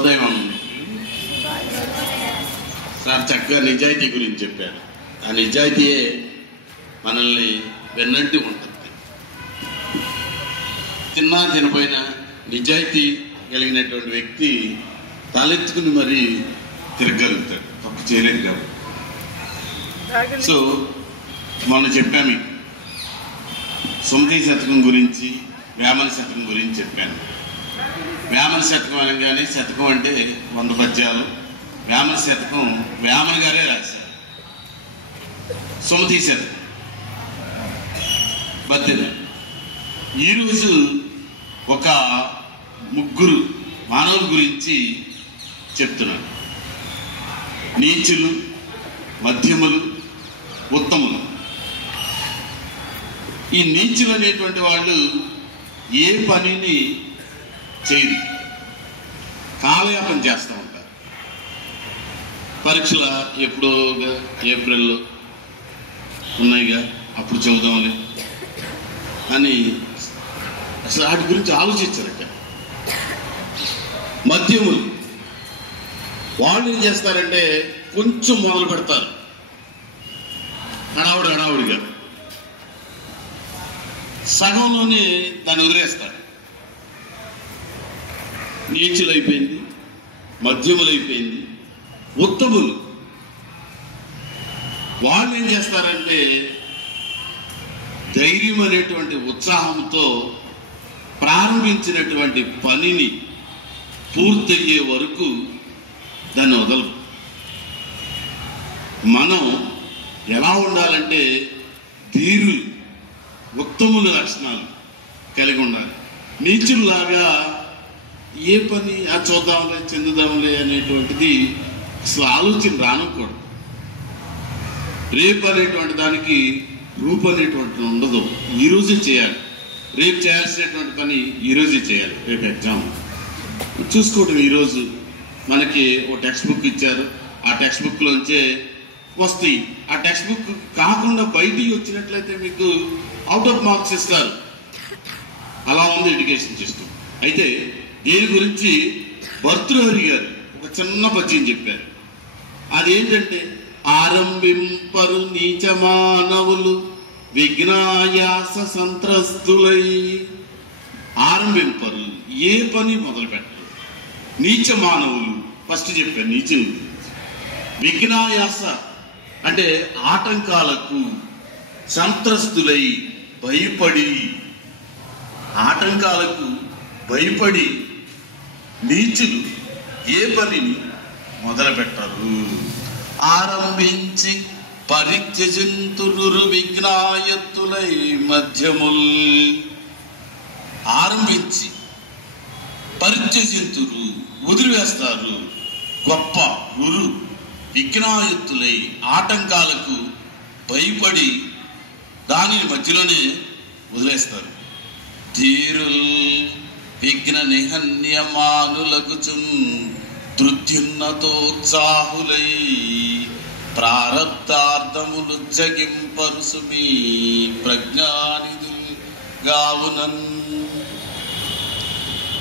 ఉదయం సార్ చక్కగా నిజాయితీ గురించి చెప్పారు. ఆ నిజాయితీయే మనల్ని వెన్నంటి ఉంటుంది. తిన్నా తినపోయిన నిజాయితీ కలిగినటువంటి వ్యక్తి తలెత్తుకుని మరీ తిరగలుగుతాడు, తప్పు చేయలేదు కాబట్టి. సో మనం చెప్పాము సుమతి శతకం గురించి, వేమన శతకం గురించి చెప్పాను. వేమన శతకం అనగానే శతకం అంటే 100 పద్యాలు. వేమన శతకం వేమన గారే రాశారు. సుమతి శతకం 18. ఈరోజు ఒక ముగ్గురు మానవుల గురించి చెప్తున్నాను. నీచులు, మధ్యములు, ఉత్తములు. ఈ నీచులు అనేటువంటి వాళ్ళు ఏ పనిని చేయరు, కాలయాపన చేస్తూ ఉంటారు. పరీక్షల ఎప్పుడో ఏప్రిల్లో ఉన్నాయిగా, అప్పుడు చదువుదాంలే అని అసలు వాటి గురించి ఆలోచించరట. మధ్యములు వాళ్ళు ఏం చేస్తారంటే కొంచెం మొదలు పెడతారు హడావుడిగా, సగంలోనే దాన్ని వదిలేస్తారు. నీచులు అయిపోయింది, మధ్యములు అయిపోయింది. ఉత్తములు వాళ్ళు ఏం చేస్తారంటే ధైర్యం అనేటువంటి ఉత్సాహంతో ప్రారంభించినటువంటి పనిని పూర్తయ్యే వరకు దాన్ని వదలరు. మనం ఎలా ఉండాలంటే ధీరులు, ఉత్తముల లక్షణాలు కలిగి ఉండాలి. నీచుల్లాగా ఏ పని చూద్దాంలే చెందుదాంలే అనేటువంటిది అసలు ఆలోచన రానకూడదు. రేపు అనేటువంటి దానికి రూపు అనేటువంటిది ఉండదు. ఈరోజే చేయాలి. రేపు చేయాల్సినటువంటి పని ఈరోజే చేయాలి. రేపు ఎగ్జామ్ చూసుకోవటం. ఈరోజు మనకి ఒక టెక్స్ట్ బుక్ ఇచ్చారు, ఆ టెక్స్ట్ బుక్లోంచే వస్తాయి. ఆ టెక్స్ట్ బుక్ కాకుండా బయటికి వచ్చినట్లయితే మీకు అవుట్ ఆఫ్ మార్క్స్ ఇస్తారు. అలా ఉంది ఎడ్యుకేషన్ సిస్టమ్. అయితే దీని గురించి భర్తృహరి గారు ఒక చిన్న పద్యం చెప్పారు. అదేంటంటే ఆరంభింపరు నీచ మానవులు విఘ్నాయాస సంత్రస్తులై. ఆరంభింపరు, ఏ పని మొదలు పెట్టరు. నీచ మానవులు ఫస్ట్ చెప్పారు. నీచులు విఘ్నాయాస అంటే ఆటంకాలకు సంత్రస్తులై, భయపడి, ఆటంకాలకు భయపడి నీచులు ఏ పనిని మొదలు పెట్టరు. ఆరంభించి పరిత్యజింతురు విఘ్నాయత్తులై మధ్యముల్. ఆరంభించి పరిత్యజింతురు వదిలివేస్తారు. గొప్ప గురు విఘ్నాయత్తులై ఆటంకాలకు భయపడి దానిని మధ్యలోనే వదిలేస్తారు. ధీరుల్ విఘ్న నిహన్యమానులగుచున్ ధృత్యున్నతోత్సాహులై ప్రారబ్ధార్థములు జగింపరుసుమి ప్రజ్ఞానిధుల్ గావునన్.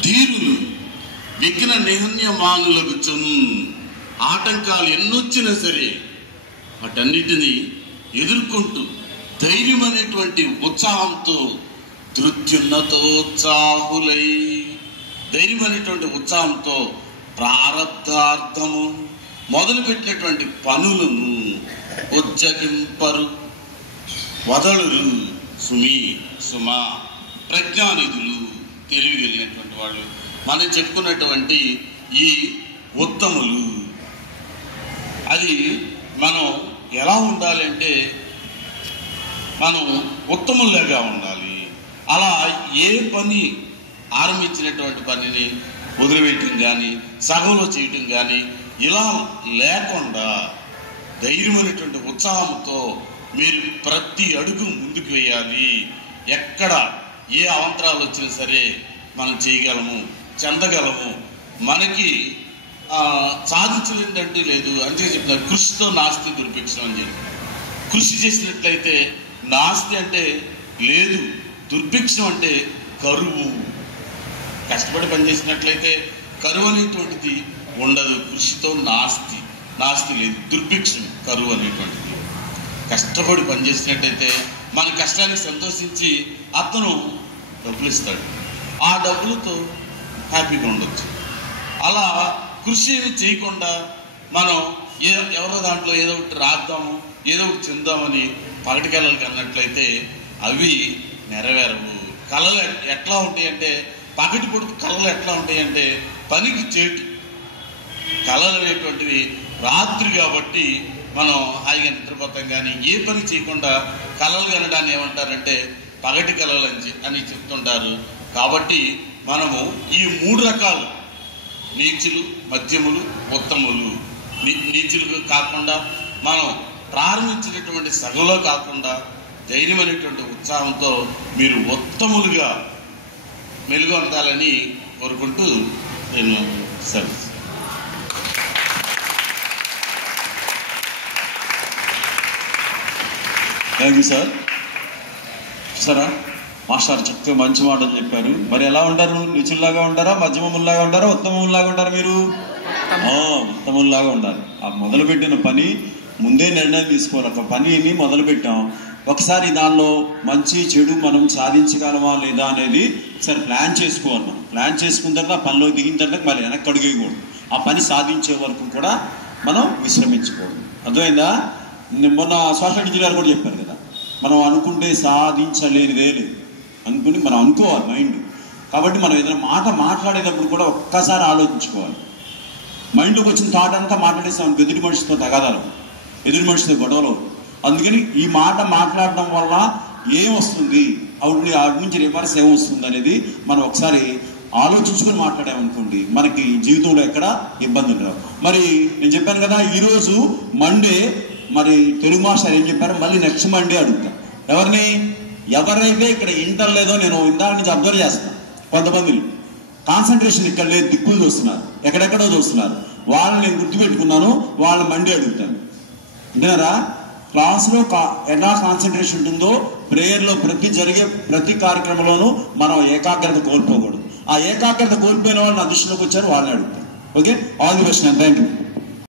ధీరులు విఘ్న నిహన్యమానులగుచున్, ఆటంకాలు ఎన్నొచ్చినా సరే వాటన్నిటినీ ఎదుర్కొంటూ ధైర్యం అనేటువంటి ఉత్సాహంతో ధృత్యున్నతోత్సాహులై, ధైర్యం అనేటువంటి ఉత్సాహంతో ప్రారబ్ధార్థము మొదలుపెట్టినటువంటి పనులను ఉజ్జగింపరు, వదలురు. సుమా ప్రజ్ఞానిధులు, తెలివిగలిగినటువంటి వాళ్ళు. మనం చెప్పుకున్నటువంటి ఈ ఉత్తములు, అది మనం ఎలా ఉండాలి అంటే మనం ఉత్తములుగా ఉండాలి. అలా ఏ పని ఆరంభించినటువంటి పనిని వదిలిపెట్టడం కానీ, సగంలో చేయటం కానీ ఇలా లేకుండా ధైర్యమైనటువంటి ఉత్సాహంతో మీరు ప్రతి అడుగు ముందుకు వేయాలి. ఎక్కడ ఏ అవంతరాలు వచ్చినా సరే మనం చేయగలము, చెందగలము. మనకి సాధించలేదంటే లేదు. అందుకే చెప్తున్నారు కృషితో నాస్తి దుర్భిక్షం అని చెప్పి. కృషి చేసినట్లయితే నాస్తి అంటే లేదు, దుర్భిక్షం అంటే కరువు. కష్టపడి పనిచేసినట్లయితే కరువు అనేటువంటిది ఉండదు. కృషితో నాస్తి లేదు, దుర్భిక్షం కరువు అనేటువంటిది. కష్టపడి పనిచేసినట్టయితే మన కష్టానికి సంతోషించి అతను డబ్బులు ఇస్తాడు, ఆ డబ్బులతో హ్యాపీగా ఉండొచ్చు. అలా కృషి చేయకుండా మనం ఎవరో దాంట్లో ఏదో ఒకటి రాద్దాము, ఏదో ఒకటి చెందామని పగటి కళలు కన్నట్లయితే అవి నెరవేరవు. కళలు ఎట్లా ఉంటాయంటే, పగటి పొడుపు కళలు ఎట్లా ఉంటాయంటే పనికి చేటు కళలు అనేటువంటివి రాత్రి కాబట్టి మనం హాయిగా నిద్రపోతాం. కానీ ఏ పని చేయకుండా కళలు కనడాన్ని ఏమంటారంటే పగటి కళలు అని చెప్తుంటారు. కాబట్టి మనము ఈ 3 రకాలు, నీచులు, మధ్యములు, ఉత్తములు. నీచులు కాకుండా మనం ప్రారంభించినటువంటి సగంలో కాకుండా ధైర్యమైనటువంటి ఉత్సాహంతో మీరు ఉత్తములుగా మెలుగొందాలని కోరుకుంటూ నేను సెలవు. Thank you sir. సరే మాస్టర్ చక్కగా మంచి మాటలు చెప్పారు. మరి ఎలా ఉంటారు? నీచుల్లాగా ఉంటారా, మధ్యమముల్లాగా ఉంటారా, ఉత్తమముల్లాగా ఉంటారా? మీరు ఉత్తముల్లాగా ఉండాలి. ఆ మొదలుపెట్టిన పని ముందే నిర్ణయం తీసుకోవాలి. ఒక పనిని మొదలుపెట్టాం, ఒకసారి దానిలో మంచి చెడు మనం సాధించగలమా లేదా అనేది ఒకసారి ప్లాన్ చేసుకోవాలి. మనం ప్లాన్ చేసుకున్న తర్వాత పనిలో దిగిన తర్వాత మళ్ళీ వెనక్కి అడుగేయకూడదు. ఆ పని సాధించే వరకు కూడా మనం విశ్రమించకూడదు. అర్థమైందా? మొన్న సోషల్ ఇంజనీర్ కూడా చెప్పారు కదా, మనం అనుకుంటే సాధించలేనిదే లేదు అనుకుని మనం అనుకోవాలి మైండ్. కాబట్టి మనం ఏదైనా మాట్లాడేటప్పుడు కూడా ఒక్కసారి ఆలోచించుకోవాలి. మైండ్లోకి వచ్చిన థాట్ అంతా మాట్లాడేస్తాం, ఎదుటి మనిషితో తగాదాలు, ఎదుటి మనిషితో గొడవలు. అందుకని ఈ మాట మాట్లాడడం వల్ల ఏం వస్తుంది, ఆవిడ నుంచి రివర్స్ ఏం వస్తుంది అనేది మనం ఒకసారి ఆలోచించుకొని మాట్లాడామనుకోండి, మనకి జీవితంలో ఎక్కడ ఇబ్బందులు రావు. మరి నేను చెప్పాను కదా, ఈరోజు మండే మరి తెలుగు మాస్టర్ ఏం చెప్పారు, మళ్ళీ నెక్స్ట్ మండే అడుగుతాం. ఎవరైతే ఇక్కడ ఇంటర్ లేదో నేను ఇందాక నుంచి అబ్జర్వ్ చేస్తాను, కొంతమంది కాన్సన్ట్రేషన్ ఇక్కడ లేదు, దిక్కులు చూస్తున్నారు, ఎక్కడెక్కడో చూస్తున్నారు. వాళ్ళని నేను గుర్తుపెట్టుకున్నాను, వాళ్ళ మండే అడుగుతాను. విన్నారా? క్లాస్లో ఎలా కాన్సన్ట్రేషన్ ఉంటుందో ప్రేయర్లో జరిగే ప్రతి కార్యక్రమంలోనూ మనం ఏకాగ్రత కోల్పోకూడదు. ఆ ఏకాగ్రత కోల్పోయిన వాళ్ళు నా దృష్టిలోకి వచ్చారు, వాళ్ళని అడుగుతాను. Okay, all the best. Thank you.